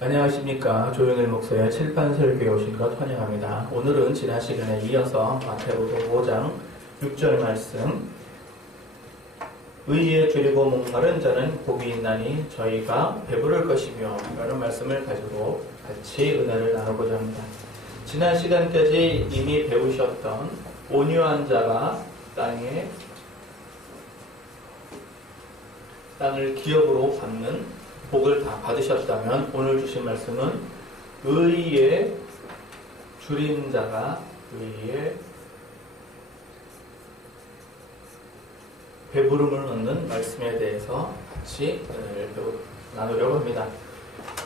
안녕하십니까. 조용일 목사의 칠판설교에 오신 것 환영합니다. 오늘은 지난 시간에 이어서 마태복음 5장 6절 말씀, 의에 줄이고 목마른 자는 복이 있나니 저희가 배부를 것이며, 라는 말씀을 가지고 같이 은혜를 나누고자 합니다. 지난 시간까지 이미 배우셨던 온유한 자가 땅을 기업으로 받는 복을 다 받으셨다면, 오늘 주신 말씀은 의에 줄인 자가 의에 배부름을 얻는 말씀에 대해서 같이 나누려고 합니다.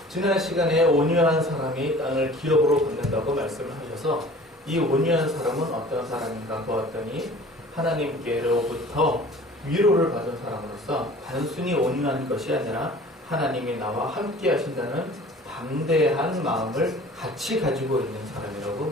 지난 시간에 온유한 사람이 땅을 기업으로 받는다고 말씀을 하셔서, 이 온유한 사람은 어떤 사람인가 보았더니 하나님께로부터 위로를 받은 사람으로서 단순히 온유한 것이 아니라 하나님이 나와 함께 하신다는 담대한 마음을 같이 가지고 있는 사람이라고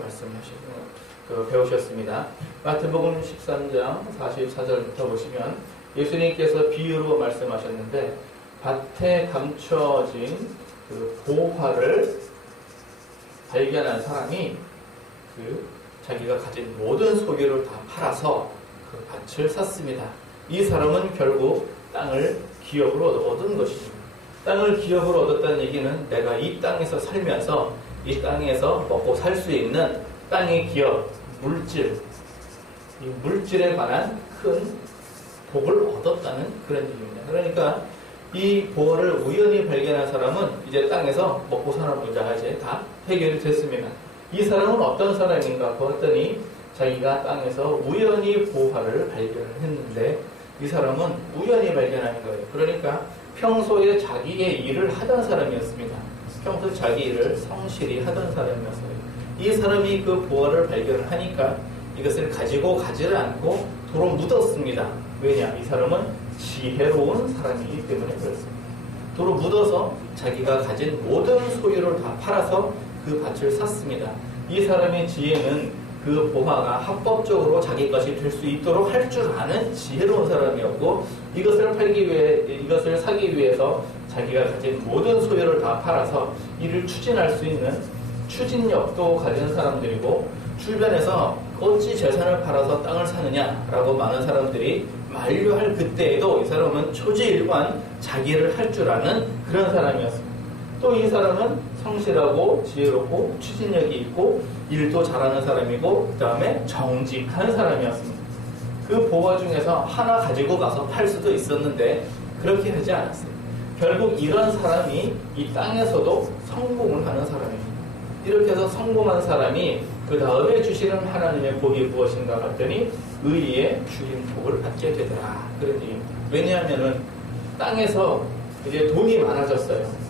배우셨습니다. 마태복음 13장 44절부터 보시면 예수님께서 비유로 말씀하셨는데, 밭에 감춰진 그 보화를 발견한 사람이 자기가 가진 모든 소유를 다 팔아서 그 밭을 샀습니다. 이 사람은 결국 땅을 기업으로 얻은 것입니다. 땅을 기업으로 얻었다는 얘기는 내가 이 땅에서 살면서 이 땅에서 먹고 살 수 있는 땅의 기업, 물질, 이 물질에 관한 큰 복을 얻었다는 그런 얘기입니다. 그러니까 이 보화를 우연히 발견한 사람은 이제 땅에서 먹고 사는 문제가 이제 다 해결이 됐습니다. 이 사람은 어떤 사람인가 보았더니 자기가 땅에서 우연히 보화를 발견을 했는데, 이 사람은 우연히 발견한 거예요. 그러니까 평소에 자기의 일을 하던 사람이었습니다. 평소 자기 일을 성실히 하던 사람이었어요. 이 사람이 그 보화를 발견을 하니까 이것을 가지고 가지를 않고 도로 묻었습니다. 왜냐? 이 사람은 지혜로운 사람이기 때문에 그렇습니다. 도로 묻어서 자기가 가진 모든 소유를 다 팔아서 그 밭을 샀습니다. 이 사람의 지혜는 그 보화가 합법적으로 자기 것이 될 수 있도록 할 줄 아는 지혜로운 사람이었고, 이것을 사기 위해서 자기가 가진 모든 소유를 다 팔아서 이를 추진할 수 있는 추진력도 가진 사람들이고, 주변에서 어찌 재산을 팔아서 땅을 사느냐라고 많은 사람들이 만류할 그때에도 이 사람은 초지일관 자기를 할 줄 아는 그런 사람이었습니다. 또 이 사람은 성실하고 지혜롭고 추진력이 있고 일도 잘하는 사람이고, 그 다음에 정직한 사람이었습니다. 그 보화 중에서 하나 가지고 가서 팔 수도 있었는데 그렇게 하지 않았어요. 결국 이런 사람이 이 땅에서도 성공을 하는 사람입니다. 이렇게 해서 성공한 사람이 그 다음에 주시는 하나님의 복이 무엇인가 봤더니 의에 주인 복을 받게 되더라, 그런 얘기입니다. 왜냐하면은 땅에서 이제 돈이 많아졌어요.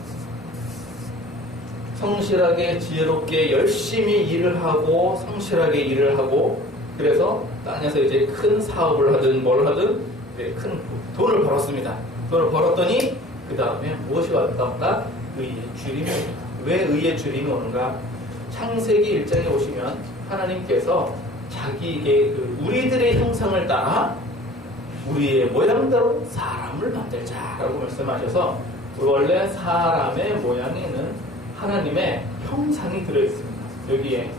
성실하게 지혜롭게 열심히 일을 하고 성실하게 일을 하고, 그래서 땅에서 이제 큰 사업을 하든 뭘 하든 큰 돈을 벌었습니다. 돈을 벌었더니 그 다음에 무엇이 왔다? 의의 주림이 옵니다. 왜 의의 주림이 오는가? 창세기 1장에 보시면 하나님께서 자기에게 우리들의 형상을 따라 우리의 모양대로 사람을 만들자라고 말씀하셔서, 원래 사람의 모양에는 하나님의 형상이 들어있습니다. 여기에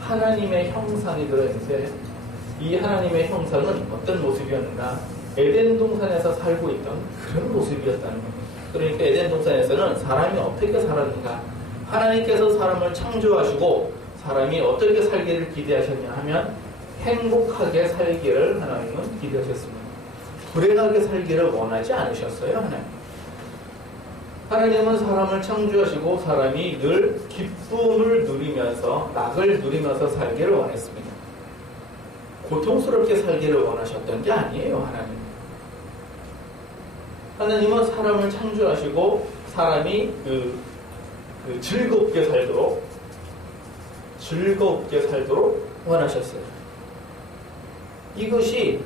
하나님의 형상이 들어있는데, 이 하나님의 형상은 어떤 모습이었는가? 에덴 동산에서 살고 있던 그런 모습이었다는 겁니다. 그러니까 에덴 동산에서는 사람이 어떻게 살았는가? 하나님께서 사람을 창조하시고 사람이 어떻게 살기를 기대하셨냐 하면 행복하게 살기를 하나님은 기대하셨습니다. 불행하게 살기를 원하지 않으셨어요, 하나님은 사람을 창조하시고 사람이 늘 기쁨을 누리면서, 낙을 누리면서 살기를 원했습니다. 고통스럽게 살기를 원하셨던 게 아니에요, 하나님은 사람을 창조하시고 사람이 즐겁게 살도록 원하셨어요. 이것이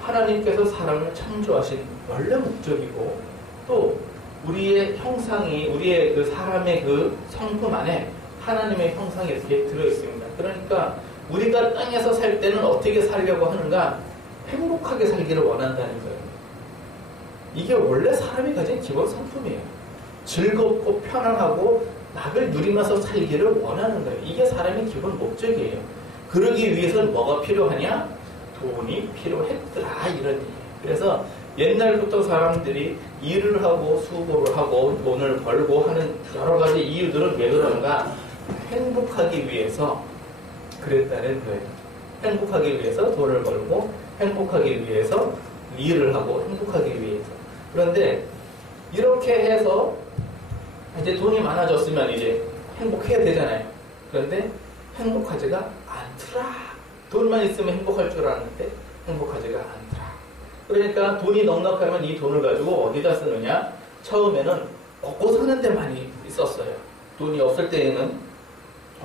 하나님께서 사람을 창조하신 원래 목적이고, 또 우리의 형상이, 우리의 사람의 성품 안에 하나님의 형상이 이렇게 들어있습니다. 그러니까 우리가 땅에서 살 때는 어떻게 살려고 하는가? 행복하게 살기를 원한다는 거예요. 이게 원래 사람이 가진 기본 성품이에요. 즐겁고 편안하고 낙을 누리면서 살기를 원하는 거예요. 이게 사람의 기본 목적이에요. 그러기 위해서는 뭐가 필요하냐? 돈이 필요했더라, 이런 얘기예요. 그래서 옛날부터 사람들이 일을 하고 수고를 하고 돈을 벌고 하는 여러 가지 이유들은 왜 그런가? 행복하기 위해서 그랬다는 거예요. 행복하기 위해서 돈을 벌고 행복하기 위해서 일을 하고 행복하기 위해서. 그런데 이렇게 해서 이제 돈이 많아졌으면 이제 행복해야 되잖아요. 그런데 행복하지가 않더라. 돈만 있으면 행복할 줄 알았는데 행복하지가 않더라. 그러니까 돈이 넉넉하면 이 돈을 가지고 어디다 쓰느냐? 처음에는 먹고 사는 데 많이 썼어요. 돈이 없을 때에는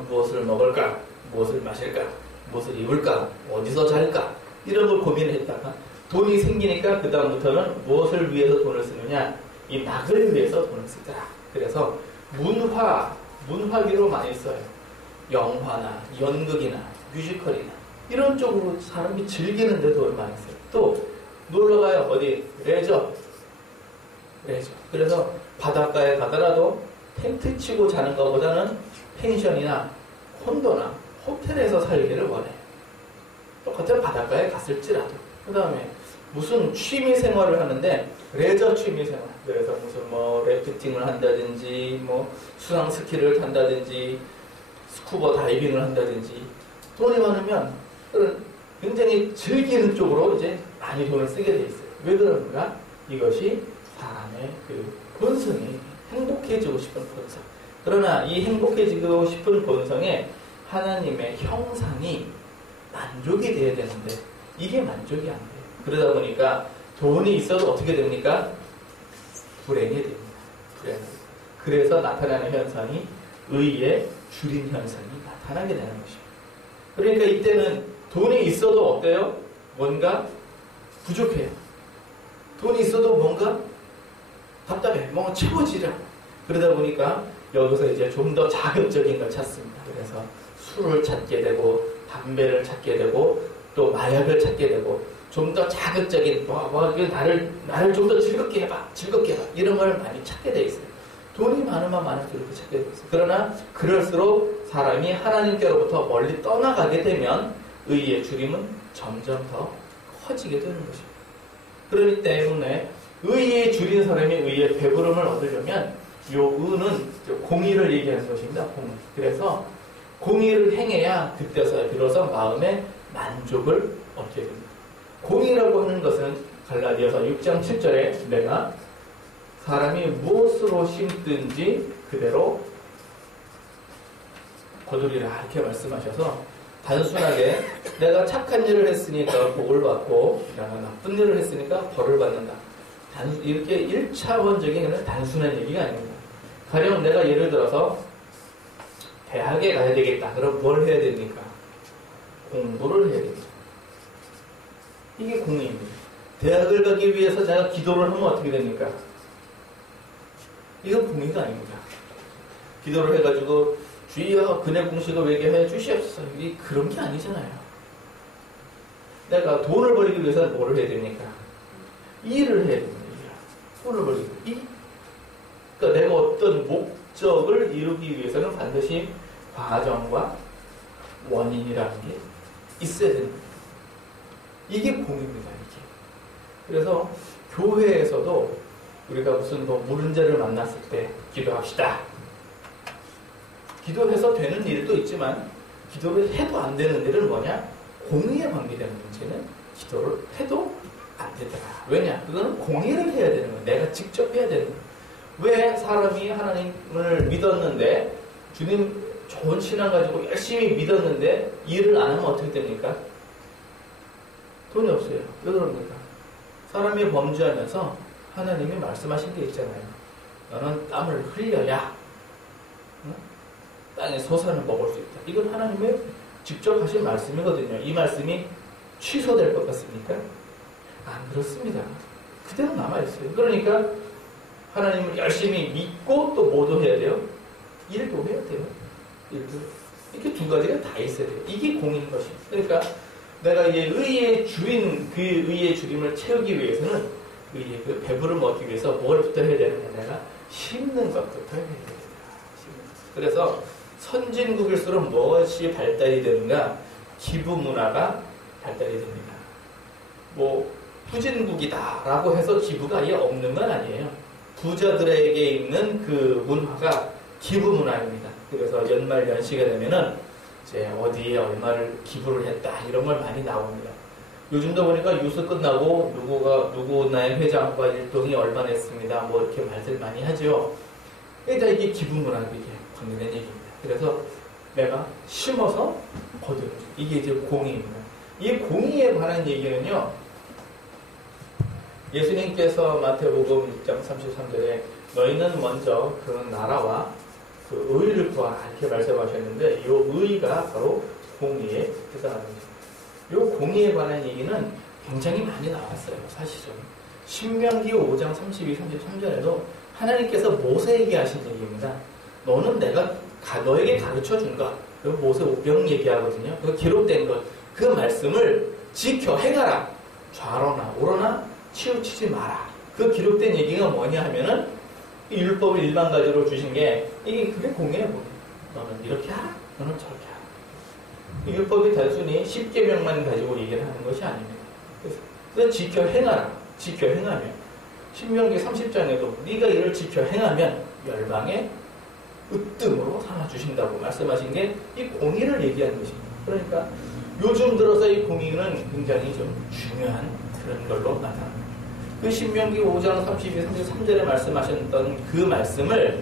무엇을 먹을까? 무엇을 마실까? 무엇을 입을까? 어디서 잘까? 이런 걸 고민했다가 돈이 생기니까 그 다음부터는 무엇을 위해서 돈을 쓰느냐? 이 낙을 위해서 돈을 쓰더라. 그래서 문화기로 많이 써요. 영화나 연극이나 뮤지컬이나 이런 쪽으로 사람이 즐기는 데 돈을 많이 써요. 또 놀러가요. 어디? 레저. 그래서 바닷가에 가더라도 텐트 치고 자는 것보다는 펜션이나 콘도나 호텔에서 살기를 원해요. 똑같은 바닷가에 갔을지라도. 그 다음에 무슨 취미 생활을 하는데 레저 취미 생활. 그래서 무슨 뭐 래프팅을 한다든지 뭐 수상 스키를 탄다든지 스쿠버 다이빙을 한다든지 돈이 많으면 굉장히 즐기는 쪽으로 이제 많이 돈을 쓰게 돼 있어요. 왜 그런가? 이것이 사람의 그 본성이 행복해지고 싶은 본성. 그러나 이 행복해지고 싶은 본성에 하나님의 형상이 만족이 돼야 되는데 이게 만족이 안 돼요. 그러다 보니까 돈이 있어도 어떻게 됩니까? 불행이 됩니다. 불행. 그래서 나타나는 현상이 의에 줄인 현상이 나타나게 되는 것입니다. 그러니까 이때는 돈이 있어도 어때요? 뭔가 부족해요. 돈이 있어도 뭔가 답답해. 뭔가 채워지려. 그러다 보니까 여기서 이제 좀 더 자극적인 걸 찾습니다. 그래서 술을 찾게 되고 담배를 찾게 되고 또 마약을 찾게 되고 좀 더 자극적인 나를 좀 더 즐겁게 해봐 이런 걸 많이 찾게 돼 있어요. 돈이 많으면 많을수록 그렇게 찾게 돼 있어요. 그러나 그럴수록 사람이 하나님께로부터 멀리 떠나가게 되면 의의 줄임은 점점 더 커지게 되는 것입니다. 그렇기 때문에 의에 줄인 사람이 의의 배부름을 얻으려면 요 의는 공의를 얘기하는 것입니다. 공의. 그래서 공의를 행해야 그때서 비로소 마음의 만족을 얻게 됩니다. 공의라고 하는 것은 갈라디아서 6장 7절에 내가 사람이 무엇으로 심든지 그대로 거두리라 이렇게 말씀하셔서 단순하게 내가 착한 일을 했으니까 복을 받고 내가 나쁜 일을 했으니까 벌을 받는다. 이렇게 1차원적인 단순한 얘기가 아닙니다. 가령 내가 예를 들어서 대학에 가야 되겠다. 그럼 뭘 해야 됩니까? 공부를 해야 됩니다. 이게 공의입니다. 대학을 가기 위해서 내가 기도를 하면 어떻게 됩니까? 이건 공의가 아닙니다. 기도를 해가지고 주여 근혜 공식을 외게 해 주시옵소서. 이게 그런 게 아니잖아요. 내가 돈을 벌기 위해서는 뭘 해야 됩니까? 일을 해야 됩니다. 돈을 벌기 위해서. 그러니까 내가 어떤 목적을 이루기 위해서는 반드시 과정과 원인이라는 게 있어야 됩니다. 이게 공입니다. 이게. 그래서 교회에서도 우리가 무슨 문제를 만났을 때 기도합시다. 기도해서 되는 일도 있지만 기도를 해도 안 되는 일은 뭐냐? 공의에 관계되는 문제는 기도를 해도 안 되더라. 왜냐? 그거는 공의를 해야 되는 거예요. 내가 직접 해야 되는 거예요. 왜 사람이 하나님을 믿었는데 주님 좋은 신앙 가지고 열심히 믿었는데 일을 안 하면 어떻게 됩니까? 돈이 없어요. 왜 그럽니까? 사람이 범죄하면서 하나님이 말씀하신 게 있잖아요. 너는 땀을 흘려야 땅의 소산을 먹을 수 있다. 이건 하나님의 직접 하신 말씀이거든요. 이 말씀이 취소될 것 같습니까? 안 그렇습니다. 그대로 남아있어요. 그러니까 하나님을 열심히 믿고 또 뭐도 해야 돼요? 일도 해야 돼요. 일도. 이렇게 두 가지가 다 있어야 돼요. 이게 공인 것입니다. 그러니까 내가 이 의의 줄임, 그 의의 줄임을 채우기 위해서는 의의 그 배부름을 얻기 위해서 뭘부터 해야 되느냐? 내가 심는 것부터 해야 됩니다. 그래서 선진국일수록 무엇이 발달이 되는가? 기부 문화가 발달이 됩니다. 뭐 후진국이다라고 해서 기부가 아예 없는 건 아니에요. 부자들에게 있는 그 문화가 기부 문화입니다. 그래서 연말 연시가 되면은 이제 어디에 얼마를 기부를 했다 이런 걸 많이 나옵니다. 요즘도 보니까 뉴스 끝나고 누구나의 회장과 일동이 얼마 냈습니다. 뭐 이렇게 말들 많이 하죠. 그러니까 이게 기부 문화에 관계된 얘기입니다. 그래서 내가 심어서 거두는 이게 이제 공의입니다. 이 공의에 관한 얘기는요. 예수님께서 마태복음 6장 33절에 너희는 먼저 그 나라와 그 의를 구하라 이렇게 말씀하셨는데 이 의가 바로 공의에 해당합니다. 이 공의에 관한 얘기는 굉장히 많이 나왔어요. 사실은 신명기 5장 32, 33절에도 하나님께서 모세에게 하신 얘기입니다. 너는 내가 너에게 가르쳐준 것 모세 오병 얘기하거든요. 그 기록된 것 그 말씀을 지켜 행하라. 좌로나 우로나 치우치지 마라. 그 기록된 얘기가 뭐냐 하면은 이 율법을 일반가지로 주신 게 그게 공의예요. 너는 이렇게 하라. 너는 저렇게 하라. 이 율법이 단순히 10계명만 가지고 얘기를 하는 것이 아닙니다. 그래서 지켜 행하라. 지켜 행하면 신명기 30장에도 네가 이를 지켜 행하면 열방에 으뜸으로 삼아주신다고 말씀하신 게 이 공의를 얘기하는 것입니다. 그러니까 요즘 들어서 이 공의는 굉장히 좀 중요한 그런 걸로 나타납니다. 그 신명기 5장 32, 33절에 말씀하셨던 그 말씀을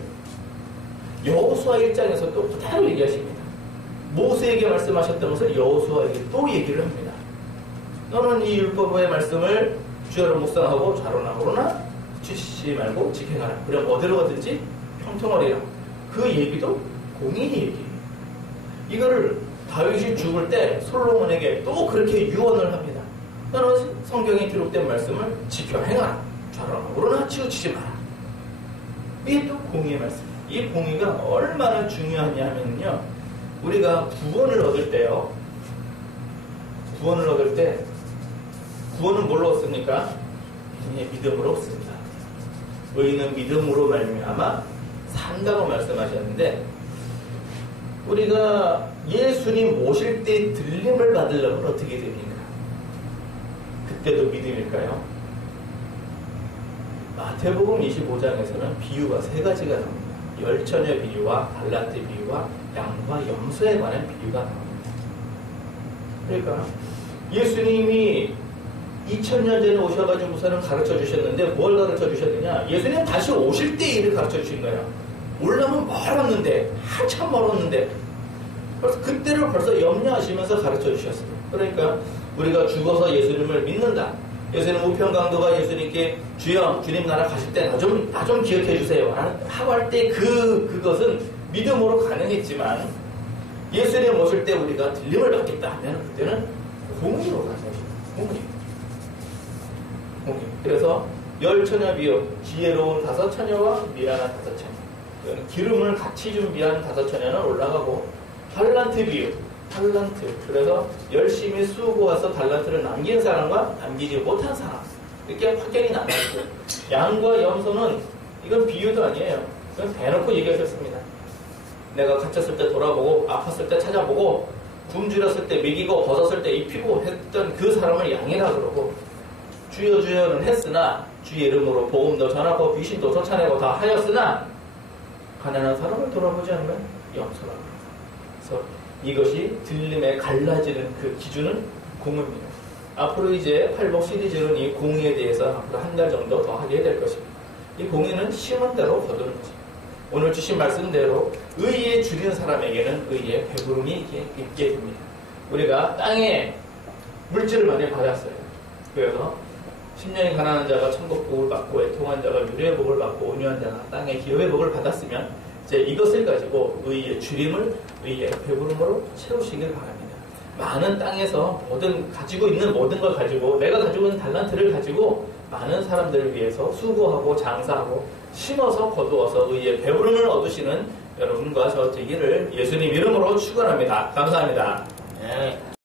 여호수아 1장에서 또 그대로 얘기하십니다. 모세에게 말씀하셨던 것을 여호수아에게 또 얘기를 합니다. 너는 이 율법의 말씀을 주야로 묵상하고 좌로나 우로나 치우치지 말고 지켜가라. 그럼 어디로 가든지 형통하리라. 그 얘기도 공의의 얘기예요. 이거를 다윗이 죽을 때 솔로몬에게 또 그렇게 유언을 합니다. 너는 성경에 기록된 말씀을 지켜 행하라. 좌로나 우로나 치우치지 마라. 이게 또 공의의 말씀이에요. 이 공의가 얼마나 중요하냐 하면요. 우리가 구원을 얻을 때요. 구원을 얻을 때 구원은 뭘로 얻습니까? 믿음으로 얻습니다. 의인은 믿음으로 말미암아 산다고 말씀하셨는데 우리가 예수님 모실 때 들림을 받으려면 어떻게 됩니까? 그때도 믿음일까요? 마태복음 25장에서는 비유가 3가지가 나옵니다. 열처녀 비유와 달란트 비유와 양과 염소에 관한 비유가 나옵니다. 그러니까 예수님이 2000년 전에 오셔가지고서는 가르쳐 주셨는데 뭘 가르쳐 주셨느냐? 예수님 다시 오실 때 일을 가르쳐 주신 거예요. 올라면 멀었는데 한참 멀었는데 그래서 그때를 벌써 염려하시면서 가르쳐 주셨어요. 그러니까 우리가 죽어서 예수님을 믿는다. 예수님 우편강도가 예수님께 주여 주님 나라 가실 때 나 좀 기억해 주세요 하고 할 때 그것은 믿음으로 가능했지만 예수님 오실 때 우리가 들림을 받겠다 하면 그때는 공의로 가는 것입니다. 공의. 그래서 열처녀 비유 지혜로운 5처녀와 미련한 5처녀 기름을 같이 준비한 5처녀는 올라가고 달란트 비유 달란트. 그래서 열심히 수고해서 달란트를 남긴 사람과 남기지 못한 사람. 이렇게 확연히 나눠있고 양과 염소는 이건 비유도 아니에요. 이건 대놓고 얘기하셨습니다. 내가 갇혔을 때 돌아보고 아팠을 때 찾아보고 굶주렸을 때 먹이고 벗었을 때 입히고 했던 그 사람을 양이라 그러고 주여 주여는 했으나 주의 이름으로 복음도 전하고 귀신도 쫓아내고 다 하였으나 가난한 사람을 돌아보지 않으면 염소라고. 그래서 이것이 들림에 갈라지는 그 기준은 공의입니다. 앞으로 이제 팔복 시리즈는 이 공의에 대해서 앞으로 한 달 정도 더 하게 될 것입니다. 이 공의는 심은 대로 거두는 것입니다. 오늘 주신 말씀대로 의에 줄이는 사람에게는 의의 배부름이 있게 됩니다. 우리가 땅에 물질을 많이 받았어요. 그래서 10년이 가난한 자가 천국 복을 받고 애통한 자가 유래의 복을 받고 온유한 자가 땅에 기업의 복을 받았으면 이제 이것을 가지고 의의 줄임을 의의 배부름으로 채우시길 바랍니다. 많은 땅에서 가지고 있는 모든 걸 가지고 내가 가지고 있는 달란트를 가지고 많은 사람들을 위해서 수고하고 장사하고 심어서 거두어서 의의 배부름을 얻으시는 여러분과 저 되기를 예수님 이름으로 축원합니다. 감사합니다. 네.